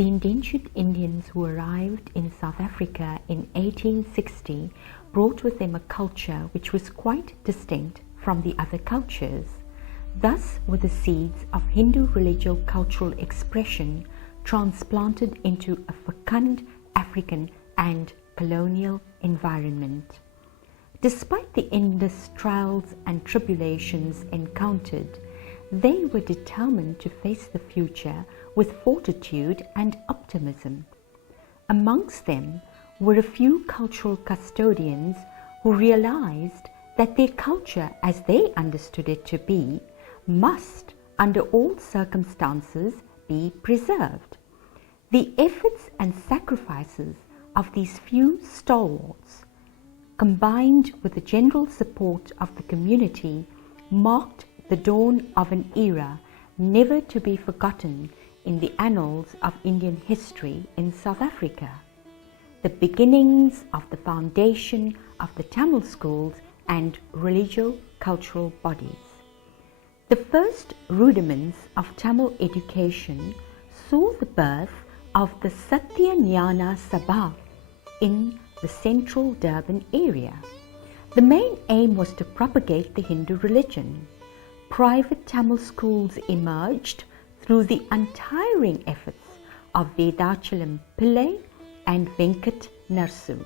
The indentured Indians who arrived in South Africa in 1860 brought with them a culture which was quite distinct from the other cultures. Thus were the seeds of Hindu religio-cultural expression transplanted into a fecund African and colonial environment. Despite the endless trials and tribulations encountered, they were determined to face the future with fortitude and optimism. Amongst them were a few cultural custodians who realized that their culture, as they understood it to be, must, under all circumstances, be preserved. The efforts and sacrifices of these few stalwarts, combined with the general support of the community, marked the dawn of an era never to be forgotten in the annals of Indian history in South Africa. The beginnings of the foundation of the Tamil schools and religio-cultural bodies. The first rudiments of Tamil education saw the birth of the Satya Jnana Sabha in the central Durban area. The main aim was to propagate the Hindu religion. Private Tamil schools emerged through the untiring efforts of Vedachalam Pillai and Venkat Narsu.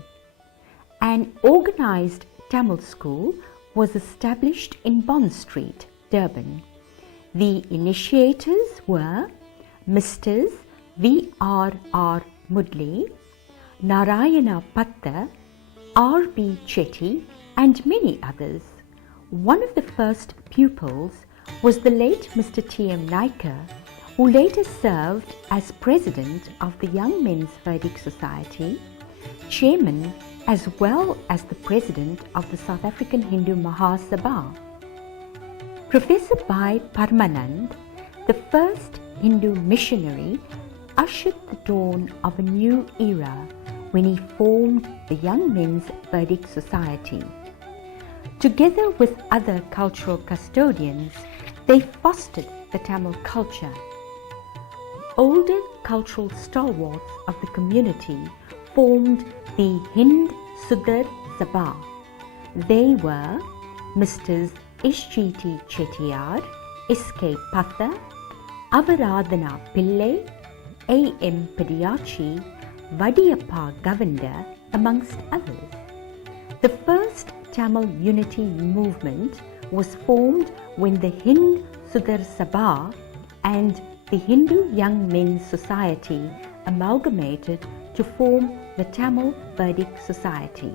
An organized Tamil school was established in Bond Street, Durban. The initiators were Mrs. V.R.R. Mudley, Narayana Patta, R.B. Chetty, and many others. One of the first pupils was the late Mr. T.M. Naikar, who later served as president of the Young Men's Vedic Society, chairman as well as the president of the South African Hindu Mahasabha. Professor Bhai Parmanand, the first Hindu missionary, ushered the dawn of a new era when he formed the Young Men's Vedic Society. Together with other cultural custodians, they fostered the Tamil culture. Older cultural stalwarts of the community formed the Hind Sudar Sabha. They were Mrs. S.G.T. Chettiar, S.K. Patha, Avaradhana Pillai, A.M. Padayachee, Vadiyappa Govender, amongst others. The first Tamil unity movement was formed when the Hind Sudar Sabha and the Hindu Young Men's Society amalgamated to form the Tamil Vedic Society.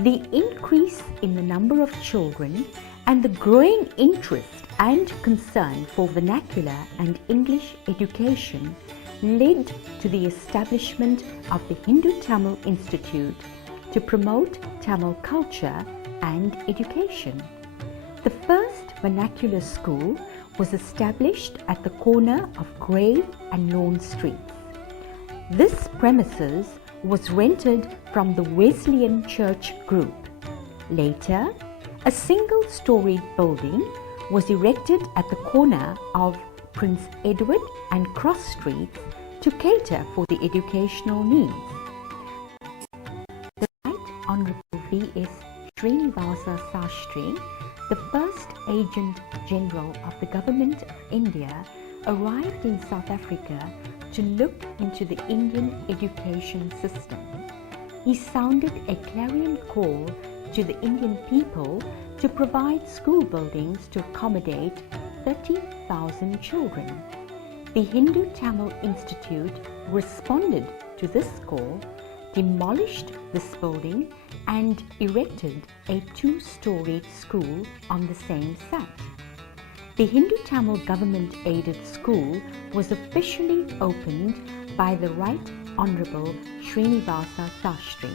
The increase in the number of children and the growing interest and concern for vernacular and English education led to the establishment of the Hindu Tamil Institute to promote Tamil culture and education. The first vernacular school was established at the corner of Grave and Lawn Streets. This premises was rented from the Wesleyan Church Group. Later, a single-storied building was erected at the corner of Prince Edward and Cross Streets to cater for the educational needs. The Right Honourable V.S. Srinivasa Sastry, the first Agent General of the Government of India, arrived in South Africa to look into the Indian education system. He sounded a clarion call to the Indian people to provide school buildings to accommodate 30,000 children. The Hindu Tamil Institute responded to this call, demolished this building and erected a two-storied school on the same site. The Hindu Tamil government-aided school was officially opened by the Right Honourable Srinivasa Sastry.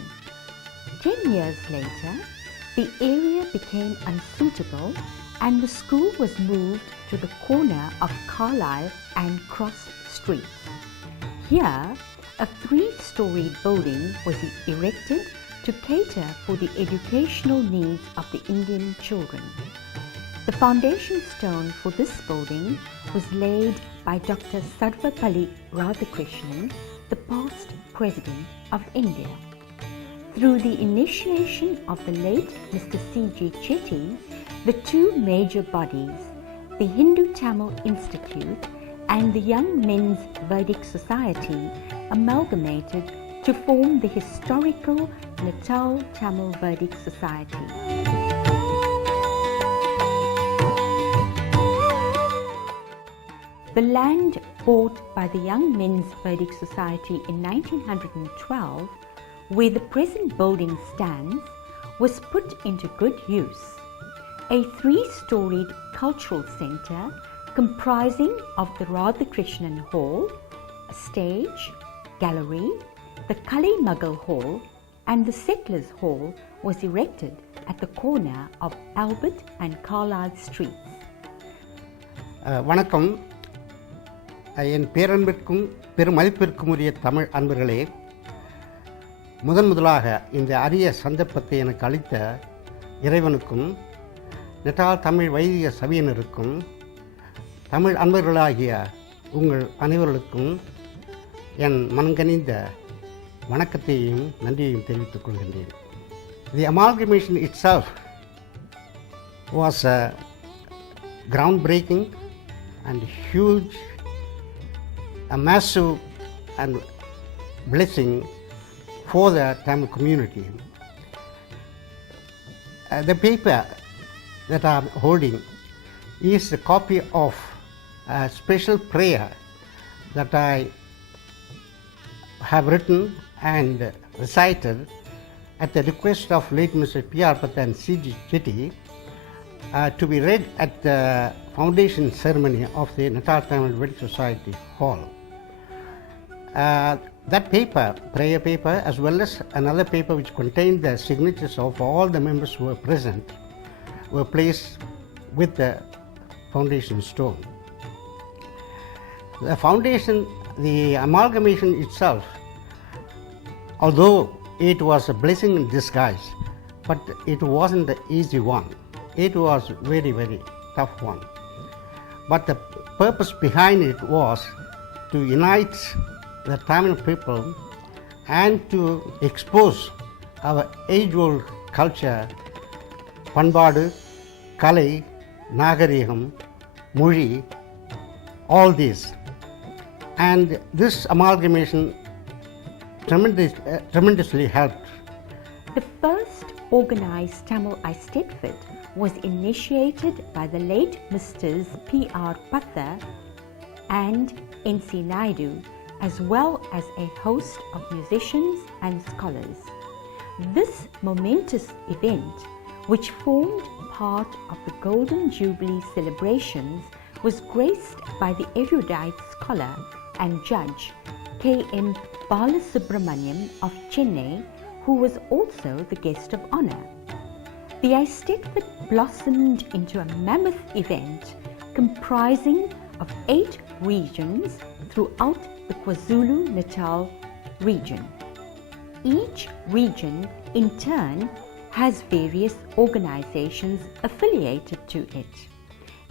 10 years later, the area became unsuitable and the school was moved to the corner of Carlisle and Cross Streets. Here, a three-storied building was erected to cater for the educational needs of the Indian children. The foundation stone for this building was laid by Dr. Sarvapalli Radhakrishnan, the past President of India. Through the initiation of the late Mr. C.G. Chetty, the two major bodies, the Hindu Tamil Institute and the Young Men's Vedic Society, amalgamated to form the historical Natal Tamil Vedic Society. The land bought by the Young Men's Vedic Society in 1912, where the present building stands, was put into good use. A three-storied cultural centre comprising of the Radhakrishnan Hall, a stage, gallery, the Kali Mughal Hall and the Settlers Hall was erected at the corner of Albert and Carlisle Streets. வணக்கம். என் பேரன்பிற்கும் பெருமதிப்பிற்கும் உரிய தமிழ் அன்பர்களே, முதலாக இந்த அரிய சந்தர்ப்பத்தை எனக்கு அளித்த இறைவனுக்கும் நெட்டால் தமிழ் வைதிக சபையினருக்கும் தமிழ் அன்பர்களாகிய உங்கள் அனைவர்களுக்கும் என் மனங்கனிந்த வணக்கத்தையும் நன்றியையும் தெரிவித்துக் கொள்கின்றேன். The amalgamation itself was groundbreaking and huge, a massive and blessing for the Tamil community. The paper that I am holding is a copy of a special prayer that I have written and recited at the request of late Mr. P.R. Patha and C.G. Chetty to be read at the foundation ceremony of the Natal Tamil Vedic Society Hall. That paper, prayer paper, as well as another paper which contained the signatures of all the members who were present, were placed with the foundation stone. The foundation, the amalgamation itself, although it was a blessing in disguise, but it wasn't an easy one. It was very, very tough one. But the purpose behind it was to unite the Tamil people and to expose our age-old culture, Panbadu, Kale, Nagarigam, Muzhi, all these. And this amalgamation tremendously helped. The first organized Tamil Eisteddfod was initiated by the late Mrs. P.R. Patha and N.C. Naidu, as well as a host of musicians and scholars. This momentous event, which formed part of the Golden Jubilee celebrations, was graced by the erudite scholar and judge K.M. Balasubramaniam of Chennai, who was also the guest of honor. The Eisteddfod blossomed into a mammoth event comprising of 8 regions throughout the KwaZulu-Natal region. Each region, in turn, has various organizations affiliated to it.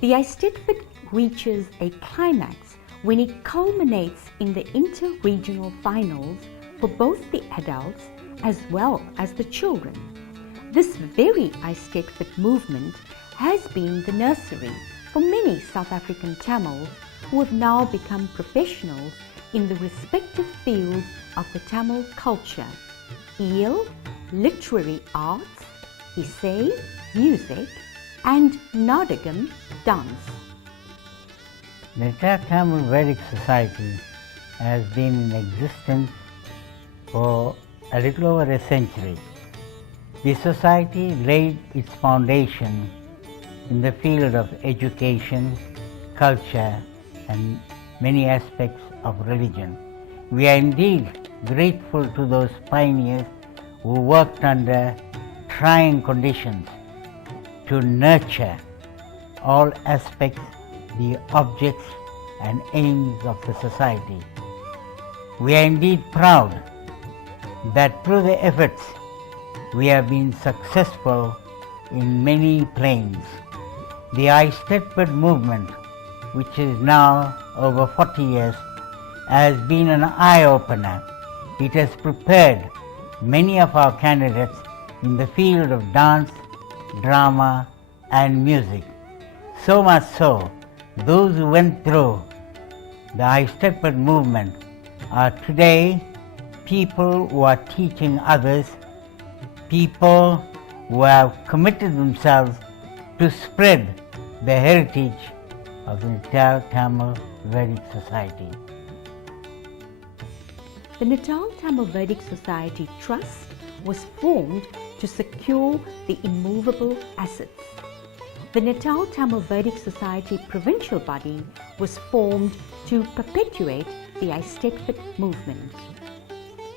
The Eisteddfod reaches a climax when it culminates in the inter-regional finals for both the adults as well as the children. This very Eisteddfod movement has been the nursery for many South African Tamils who have now become professionals in the respective fields of the Tamil culture: eel, literary arts, essay, music, and Nadagam, dance. The Natal Tamil Vedic Society has been in existence for a little over a century. The society laid its foundation in the field of education, culture, and many aspects of religion. We are indeed grateful to those pioneers who worked under trying conditions to nurture all aspects, the objects and aims of the society. We are indeed proud that through the efforts we have been successful in many planes. The I-Stepward movement, which is now over 40 years, has been an eye-opener. It has prepared many of our candidates in the field of dance, drama and music. So much so, those who went through the I-Stepward movement are today people who are teaching others, people who have committed themselves to spread the heritage of the Natal Tamil Vedic Society. The Natal Tamil Vedic Society Trust was formed to secure the immovable assets. The Natal Tamil Vedic Society provincial body was formed to perpetuate the I-Stepward movement.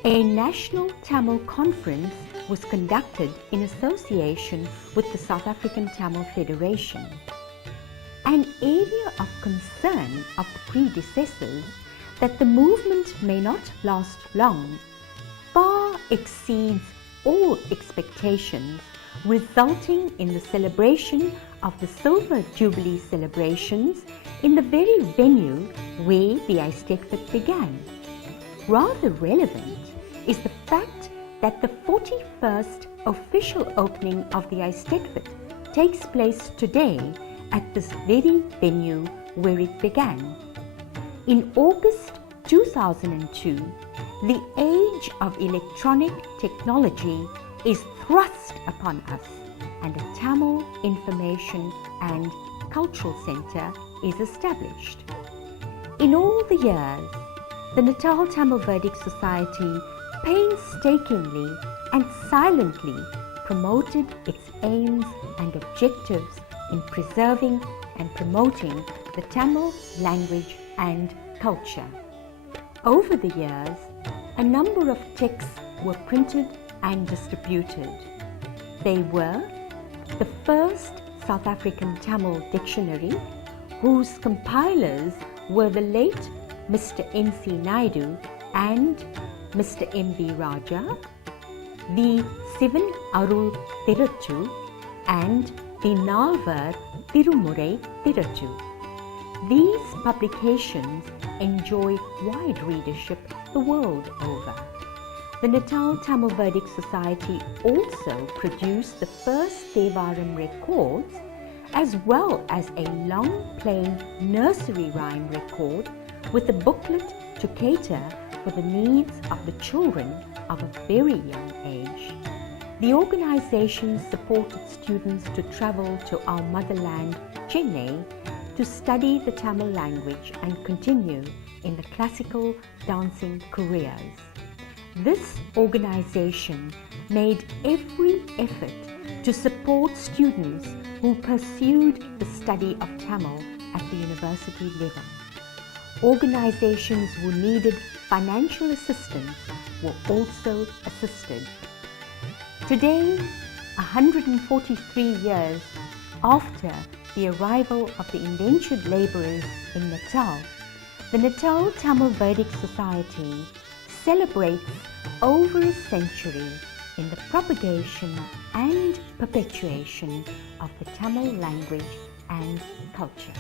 A national Tamil conference was conducted in association with the South African Tamil Federation. An area of concern of the predecessors that the movement may not last long far exceeds all expectations, resulting in the celebration of the Silver Jubilee celebrations in the very venue where the I-Stepward began. Rather relevant is the fact that the 41st official opening of the I-Stepward takes place today at this very venue where it began. In August 2002, the age of electronic technology is thrust upon us, and a Tamil Information and Cultural Centre is established. In all the years, the Natal Tamil Vedic Society painstakingly and silently promoted its aims and objectives in preserving and promoting the Tamil language and culture. Over the years, a number of texts were printed and distributed. They were the first South African Tamil dictionary, whose compilers were the late Mr. N.C. Naidu and Mr. M.V. Raja, the Sivan Arul Thiruttu and the Nalvar Tirumurai Thiruttu. These publications enjoy wide readership the world over. The Natal Tamil Vedic Society also produced the first Thevaram records, as well as a long-playing nursery rhyme record with a booklet to cater for the needs of the children of a very young age. The organization supported students to travel to our motherland, Chennai, to study the Tamil language and continue in the classical dancing careers. This organization made every effort to support students who pursued the study of Tamil at the university level. Organizations who needed financial assistance were also assisted. Today, 143 years after the arrival of the indentured labourers in Natal, the Natal Tamil Vedic Society celebrates over a century in the propagation and perpetuation of the Tamil language and culture.